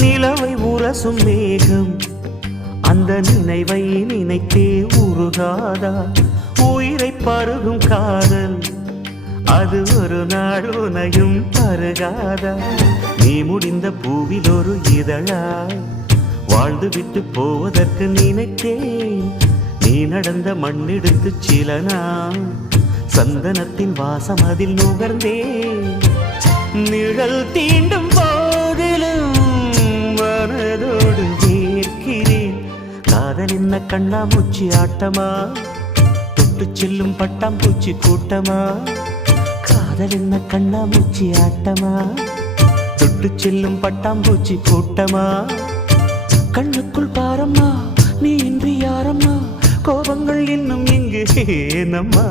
நிலவை உரசும் மேகம் அந்த நினைவை நினைத்தே உருகாதா உயிரை பருகும் காதல் அது ஒரு நாள் உனையும் பருகாதா நீ முடிந்த பூவில் ஒரு இதழாய் வாழ்ந்து விட்டு போவதற்கு நினைத்தேன் நீ நடந்த மண்ணெடுத்து சில நாள் சந்தனத்தின் வாசம் அதில் நுகர்ந்தேன் நிழல் தீண்டும் போதிலும் மனதோடு வேர்க்கிறேன் காதல் என்ன கண்ணாமூச்சி ஆட்டமா தொட்டு செல்லும் பட்டாம்பூச்சி கூட்டமா காதல் என்ன கண்ணாமூச்சி ஆட்டமா தொட்டு செல்லும் பட்டாம்பூச்சி கூட்டமா கண்ணுக்குள் பாரம்மா நீ இன்றி யாரம்மா கோபங்கள் இன்னும் இங்கு ஏனம்மா